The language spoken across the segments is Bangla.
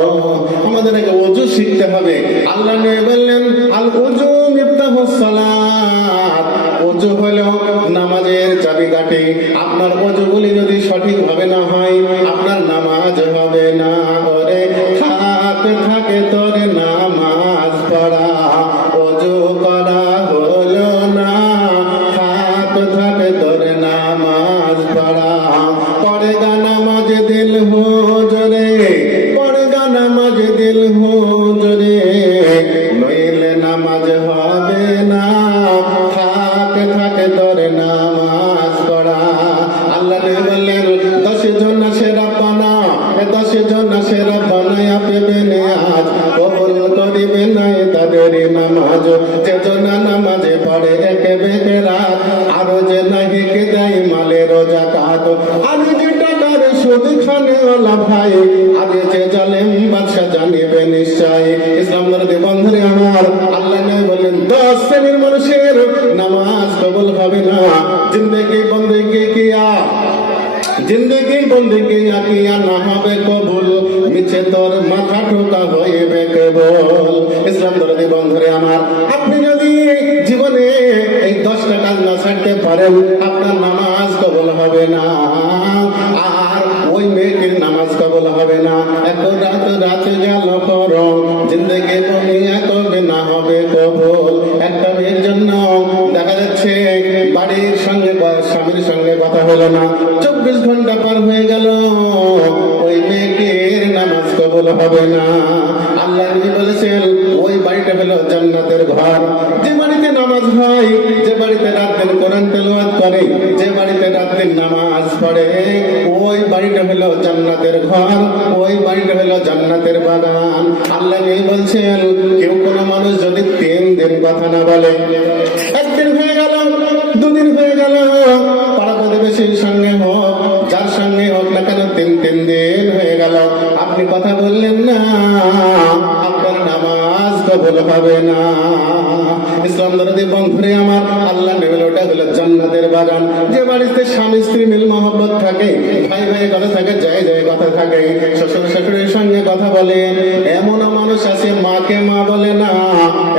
আমাদেরকে ওযু শিখতে হবে। আল্লাহ নবী বললেন, আল ওযু মিফতাহুস সালাত, ওযু হলো নামাজের চাবিকাঠি। আপনার ওযুগুলি যদি সঠিকভাবে না হয়, আপনার নামাজ হবে না। ওরে থাকে তোর নামাজ পড়া, ওযু করা হলো না, থাকে তোর নামাজ পড়া। পড়েগা নামাজ দিল হো জোরে, পড়েগা নামাজ দিল হো জোরে, নইলে নামাজ হবে না, থাকে তোর নামাজ পড়া। আল্লাহ বললেন, 10 জন সেরা বানা, 10 জন সেরা বানায়া পেবেন আজ, কবুল করিবে নাই তাদের নামাজ। যে জন নামাজে পড়ে একে বেকে রাত, আরো যে নাহি কে দেয় মালের যাকাত, আর যে টাকার সুদ খানে ওলা ভাই, আগে যে জালেম বাদশা জানিবে নিশ্চয়। ইসলাম ধর্মে বন্ধুরে আমার, আল্লাহ নবী বললেন 10 শ্রেণীর মানুষের নামাজ কবুল হবে না। জিন্দেগি বন্দেগি কিয়া, জিন্দেগি বন্দেগি কিয়া না হবে কবুল, মিছে তোর মাথা ঠোকা হইবে কেবল। ইসলাম ধর্মে বন্ধুরে আমার, আপনি যদি জীবনে এই 10টা কাজ না ছাড়তে পারেন, আপনার নামাজ কবুল হবে না, আর ওই মেয়েটির নামাজ কবুল হবে না। এত রাত গেল পর জিন্দেগি বনিয়া কবে না হবে কবুল। একটা মেয়ের জন্য দেখা যাচ্ছে বাড়ির সঙ্গে স্বামীর সঙ্গে কথা হলো না, 24 ঘন্টা পার হয়ে গেল, ওই মেয়েটির নামাজ কবুল হবে না। আল্লাহ নবী বলেছেন, ওই বাড়িটা হলো জান্নাতের ঘর। যে বাড়িতে নামাজ হয়, যে বাড়িতে রাত দিন কোরআন তেলাওয়াত করে, যে বাড়িতে রাত দিন নামাজ পড়ে, ওই বাড়িটা হলো জান্নাতের ঘর, ওই বাড়িটা হলো জান্নাতের বাগান। আল্লাহ নবী বলছেন, কেউ কোনো মানুষ যদি 3 দিন কথা না বলে, 1 দিন হয়ে গেল, 2 দিন হয়ে গেল, পাড়া প্রতিবেশীর সঙ্গে হোক, যার সঙ্গে হোক না কেন, 3 দিন হয়ে গেল, আপনি কথা বললেন না, আপনার নামাজ কবুল হবে না। ইসলাম ধর্মে বন্ধুরে আমার, আল্লাহ নবী ওটা হলো জান্নাতের বাগান। যে বাড়িতে স্বামী স্ত্রী মিল মহব্বত থাকে, ভাই ভাই কথা থাকে, যায় কথা থাকে, শ্বশুর শাশুড়ির সঙ্গে কথা বলে, এমন মানুষ আছে মাকে মা বলে না,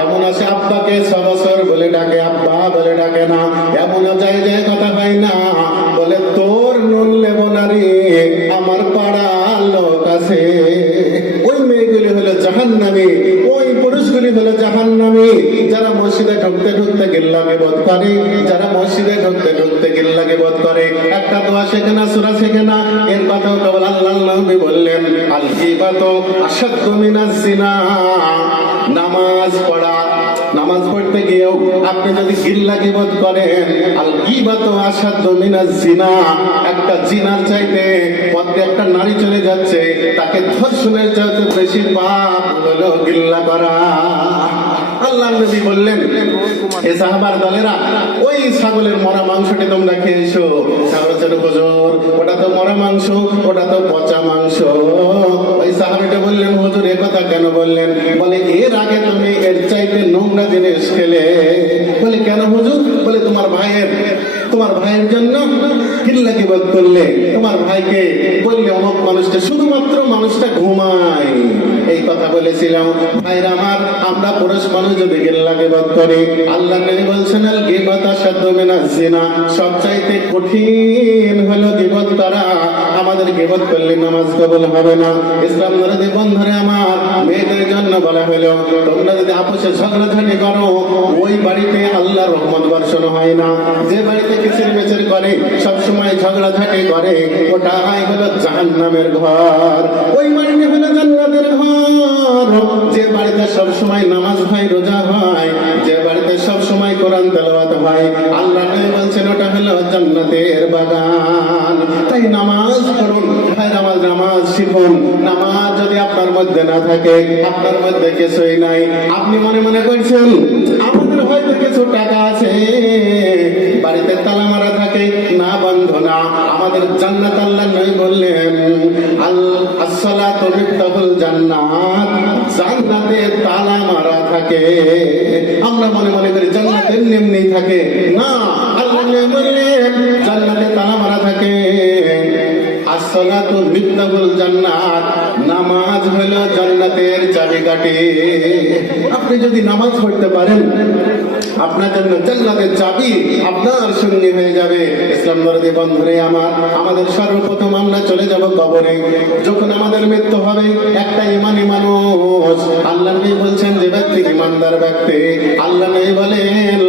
এমন আছে আব্বাকে 6 বছর বলে ডাকে, আব্বা বলে ডাকে না, এমন যায় কথা হয় না, বলে তোর নুন লেবো না রে, আমার পাড়ার লোক আছে। ওই মেয়েগুলি হলো জাহান্নামী, ওই পুরুষগুলি হলো জাহান্নামী, যারা মসজিদে ঢুকতে গিল্লাকে বধ করে, যারা মসজিদে ঢুকতে গিল্লাকে বধ করে, একটা দোয়া শেখে না, সূরা শেখে না, এর কথাও কেবল আল্লাহ নবী বললেন, আল গীবাতু আশাদ্দু মিনাজ জিনা। নামাজ পড়া, নামাজ পড়তে গিয়েও আপনি যদি গিল্লা গীবত করেন, আল গীবাতু আশাদ্দু মিনাজ জিনা, একটা জিনার চাইতে পথে একটা নারী চলে যাচ্ছে, তাকে ধর্ষণের চাইতে বেশি পাপ হলো গিল্লা করা। আল্লাহ নবী বললেন, এ সাহাবার দলেরা, ওই ছাগলের মরা মাংসটি তোমরা খেয়েছো। ছাগল ছিল হুজুর, ওটা তো মরা মাংস, ওটা তো পচা মাংস। ওই সাহাবীটা বললেন, হুজুর এ কথা কেন বললেন? বলে, এর আগে তুমি এর চাইতে নোংরা জিনিস খেলে। বলে, কেন হুজুর? বলে, তোমার ভাইয়ের জন্য কিল্লা কিবাদ করলে, তোমার ভাইকে বললে অমুক মানুষটা, শুধুমাত্র মানুষটা ঘুমায়, এই কথা বলেছিলাম। ভাইরা আমার, আমরা পুরুষ মানুষ যদি গিল্লা কিবাদ করি, আল্লাহ নবী বলছেন, আল গীবাতু আশাদ্দু মিনাজ জিনা, সবচাইতে কঠিন হলো গীবত করা। আমাদের গীবত করলে নামাজ কবুল হবে না। ইসলাম ধর্মে বন্ধুরে আমার, মেয়েদের জন্য বলা হলো, তোমরা যদি আপোষে ঝগড়াঝাটি করো, ওই বাড়িতে আল্লাহর রহমত বর্ষণ হয় না। যে বাড়িতে কিচির মিচির করে, সবসময় ঝগড়াঝাটি করে, ওটা হলো জাহান্নামের ঘর। ওই বাড়িতে হলো জান্নাতের ঘর। যে বাড়িতে সবসময় নামাজ হয়, রোজা হয়, যে বাড়িতে সবসময় কোরআন তেলাওয়াত হয়, আল্লাহ নবী বলছেন, ওটা হলো জান্নাতের বাগান। তাই নামাজ পড়ুন ভাই, নামাজ শিখুন। নামাজ যদি আপনার মধ্যে না থাকে, আপনার মধ্যে কিছুই নাই, আপনি মনে মনে করছেন আমাদের হয়তো কিছু টাকা আছে, বাড়িতে তালা মারা থাকে, না বন্ধ না, আমাদের জান্নাত আল্লাহ নবী বললেন, আসসালাতু মিফতাহুল জান্নাত, জান্নাতে তালা মারা থাকে। আমরা মনে মনে করি জান্নাতে এমনি থাকে, না, আল্লাহ নবী বললেন জান্নাতে তালা মারা থাকে। আসসালাতু মিফতাহুল জান্নাত, নামাজ হলো জান্নাতের চাবিকাঠি। আপনি যদি নামাজ পড়তে পারেন, আপনার জন্য জান্নাতের চাবি আপনার সঙ্গে হয়ে যাবে। ইসলাম দরদি বন্ধুরে আমার, আমাদের সর্বপ্রথম আমরা চলে যাব কবরে। যখন আমাদের মৃত্যু হবে, একটা ইমানি মানুষ, আল্লাহ নবী বলছেন যে ব্যক্তি ইমানদার ব্যক্তি, আল্লাহ নবী বলেন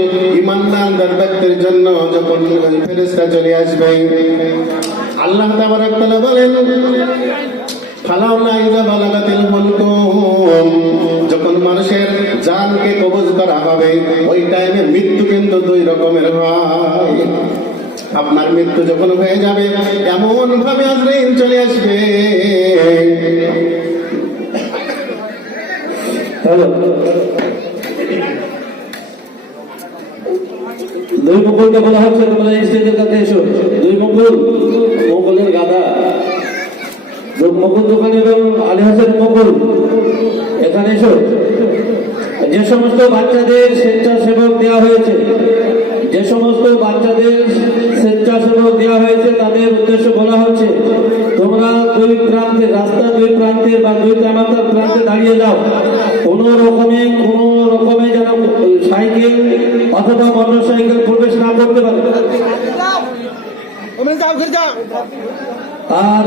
ইমানদার ব্যক্তির জন্য যখন ফেরেশতা চলে আসবে, আল্লাহ তাবারক তাআলা বলেন ফালাউলা ইযা বালাগাতিল হুলকুম, যখন মানুষের জানকে কবজ করা হবে, ওই টাইমে মৃত্যু কিন্তু দুই রকমের হয়। আপনার মৃত্যু যখন হয়ে যাবে, এমন ভাবে আজরাইল চলে আসবে। দুই মুকুলকে বলা হচ্ছে তোমরা স্টেজের কাছে এসো। দুই মুকুল, মুকুলের গাদা, মুকুল দোকান এবং আলী হাসান মুকুল এখানে এসো। যে সমস্ত বাচ্চাদের স্বেচ্ছাসেবক দেওয়া হয়েছে, যে সমস্ত বাচ্চাদের স্বেচ্ছাসেবক দেওয়া হয়েছে তাদের উদ্দেশ্য বলা হচ্ছে তোমরা দুই প্রান্তে, রাস্তা দুই প্রান্তের বা দুই জামাতার প্রান্তে দাঁড়িয়ে যাও। কোনো রকমে যেন সাইকেল অথবা মোটর সাইকেল প্রবেশ না করতে পারে। আর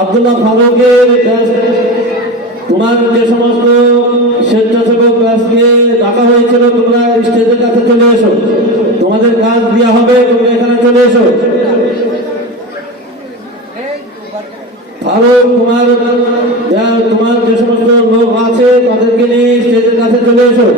আব্দুল্লাহ ফারুকের তোমার যে সমস্ত স্বেচ্ছাসেবক কাজকে ডাকা হয়েছিল, তোমরা স্টেজের কাছে চলে এসো, তোমাদের কাজ দেওয়া হবে, তোমরা এখানে চলে এসো। ফারুক, তোমার যে সমস্ত লোক আছে তাদেরকে নিয়ে স্টেজের কাছে চলে এসো।